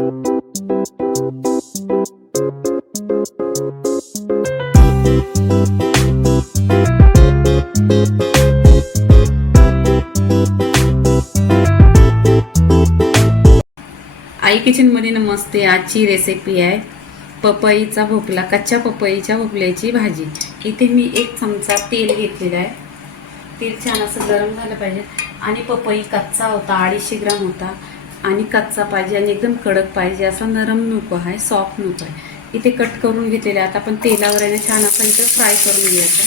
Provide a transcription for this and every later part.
आई किचनमध्ये नमस्ते। आजची रेसिपी आहे पपईचा भोपळा, कच्च्या पपईच्या भोपळ्याची भाजी। इथे मी 1 चमचा तेल घेतलेला आहे। तेल छान असं गरम झालं पाहिजे आणि पपई कच्चा होता, 250 ग्राम होता आणि कच्चा पाहिजे आणि एकदम कडक पाहिजे, असा नरम नको आहे, सॉफ्ट नको आहे। इथे कट करून घेतलेले आता आपण तेलावर आहे छान असं इथे फ्राय करून घ्यायचं।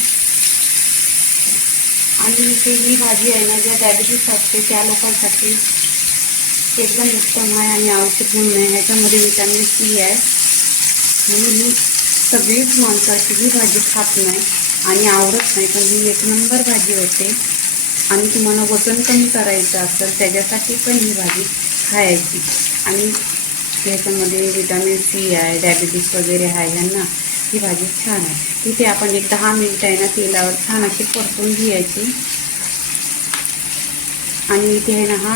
आणि इथे ही भाजी आहे ना, ज्या डायबिटीस असते त्या लोकांसाठी एकदम उत्तम आहे आणि औषध म्हणून आहे। ह्याच्यामध्ये विटॅमिन सी आहे म्हणून ही सगळीच माणसाची ही भाजी खात नाही आणि आवडत नाही, पण ही 1 नंबर भाजी होते। आणि तुम्हाला वजन कमी करायचं असेल त्याच्यासाठी पण ही भाजी खायची। आणि ह्याच्यामध्ये विटॅमिन सी आहे, डायबिटीस वगैरे आहे यांना ही भाजी छान आहे। इथे आपण 10 मिनिटं आहे ना तेलावर छान अशी परतून घ्यायची। आणि इथे आहे ना हा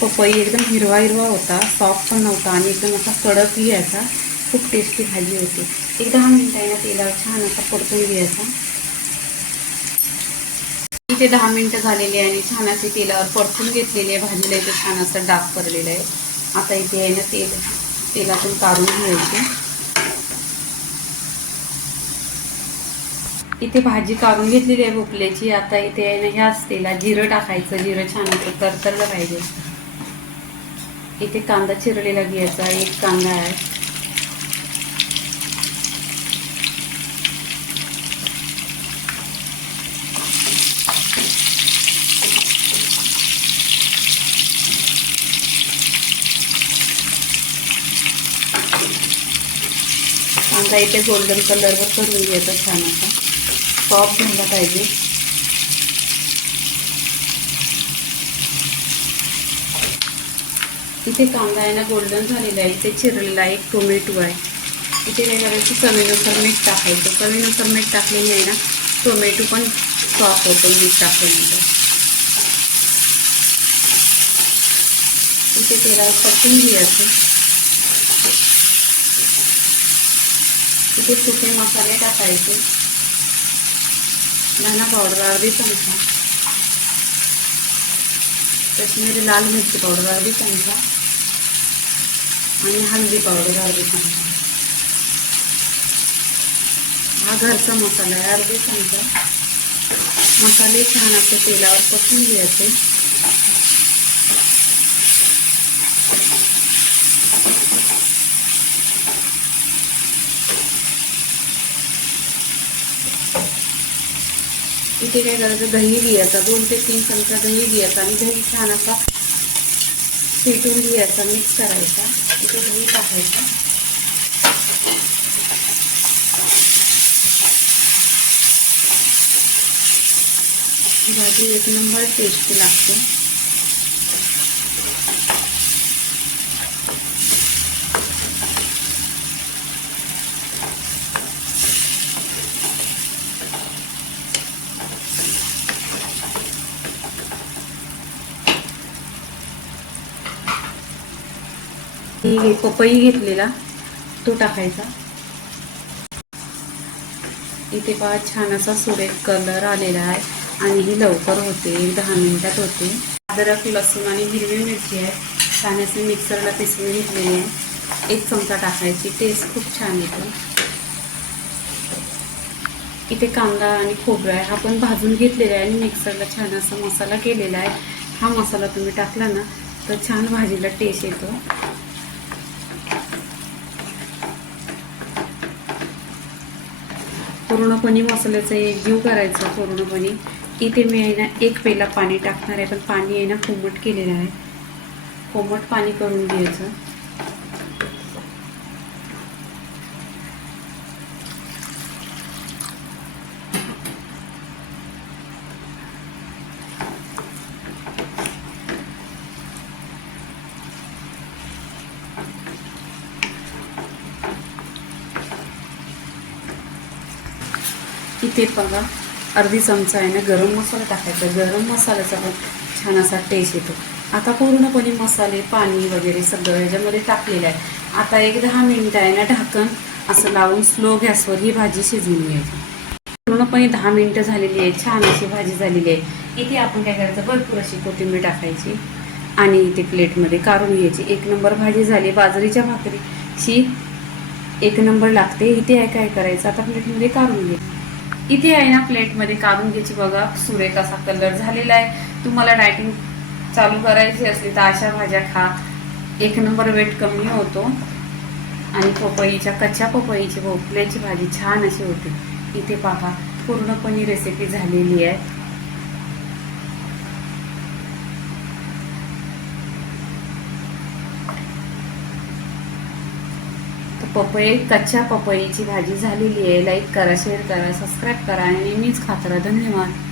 पपई एकदम हिरवा हिरवा होता, सॉफ्ट पण नव्हता आणि एकदम असा कडकही याचा, खूप टेस्टी भाजी होती। 10 मिनिटं आहे ना तेलावर छान असा परतून घ्यायचा। इथे 10 मिनिटं झालेली आहे आणि छान असे तेलावर परतून घेतलेली आहे भाजीला। इथे छान असं डाग पडलेलं आहे। आता इथे आहे ना तेलातून काढून घ्यायची। इथे भाजी काढून घेतलेली आहे भोपळ्याची। आता इथे आहे ना ह्याच तेलात जिरं टाकायचं। जिरं छान असं तरतरलं पाहिजे। इथे कांदा चिरलेला घ्यायचा, 1 कांदा आहे। कांदा इथे गोल्डन कलरवर करून घ्यायचा, छान असा सॉफ्ट झाला पाहिजे। इथे कांदा आहे ना गोल्डन झालेला आहे। इथे चिरलेला 1 टोमॅटो आहे। इथे काय करायचं, चवीनुसार मीठ टाकायचं। चवीनुसार मीठ टाकलेली आहे ना टोमॅटो पण सॉफ्ट होतो मीठ टाकल्यानंतर। इथे तेलावर परतून घ्यायचं। इथे सुके मसाले टाकायचे। धना पावडर अर्धी चमचा, काश्मीरी लाल मिरची पावडर अर्धी चमचा आणि हळदी पावडर अर्धी चमचा। हा घरचा मसाला आहे, अर्धी चमचा। मसाले छान असे तेलावर परतून घ्यायचे। इथे काय करायचं, दही घ्यायचा, 2 ते 3 चमचा दही घ्यायचा आणि दही छान असा फेटून घ्यायचा, मिक्स करायचा। इथे दही टाकायचं। भाजी 1 नंबर टेस्टी लागते। पपई घेतलेला तो टाकायचा। इथे पहा छान असा सुरेख कलर आलेला आहे आणि ही लवकर होते, 10 मिनिटात होते। अद्रक, लसूण आणि हिरवी मिरची आहे, छान असे मिक्सरला पिसून घेतलेली आहे। 1 चमचा टाकायची, टेस्ट खूप छान येतो। इथे कांदा आणि खोबरं आहे, हा पण भाजून घेतलेला आहे आणि मिक्सरला छान असा मसाला केलेला आहे। हा मसाला तुम्ही टाकला ना तर छान भाजीला टेस्ट येतो। पूर्णपणे मसाल्याचं एकजीव करायचं पूर्णपणे। इथे मी आहे ना 1 पेला पाणी टाकणार आहे, पण पाणी आहे ना कोमट केलेलं आहे। कोमट पाणी करून घ्यायचं। इथे बघा अर्धी चमचा आहे ना गरम मसाला टाकायचा। गरम मसाल्याचा पण छान असा टेस्ट येतो। आता पूर्णपणे मसाले, पाणी वगैरे सगळं ह्याच्यामध्ये टाकलेलं आहे. आता एक 10 मिनिटं आहे ना ढाकण असं लावून स्लो गॅसवर ही भाजी शिजवून घ्यायची. पूर्णपणे 10 मिनिटं झालेली आहे. छान अशी भाजी झालेली आहे. इथे आपण काय करायचं, भरपूर अशी कोथिंबीर टाकायची आणि इथे प्लेटमध्ये काढून घ्यायची. एक नंबर भाजी झाली. बाजरीच्या भाकरीची एक नंबर लागते. इथे आहे काय करायचं, आता प्लेटमध्ये काढून घे. इथे आहे ना प्लेटमध्ये काढून घ्यायची. बघा सुरेख असा कलर झालेला आहे. तुम्हाला डायटिंग चालू करायची असली तर अशा भाज्या खा. एक नंबर वेट कमी होतो. आणि पपईच्या कच्च्या पपईची भोपळ्याची भाजी छान अशी होते. इथे पहा पूर्णपणे रेसिपी झालेली आहे. पपई कच्च्या पपईची भाजी झालेली आहे. लाईक करा, शेअर करा, सबस्क्राईब करा आणि नेहमीच खात राहा. धन्यवाद.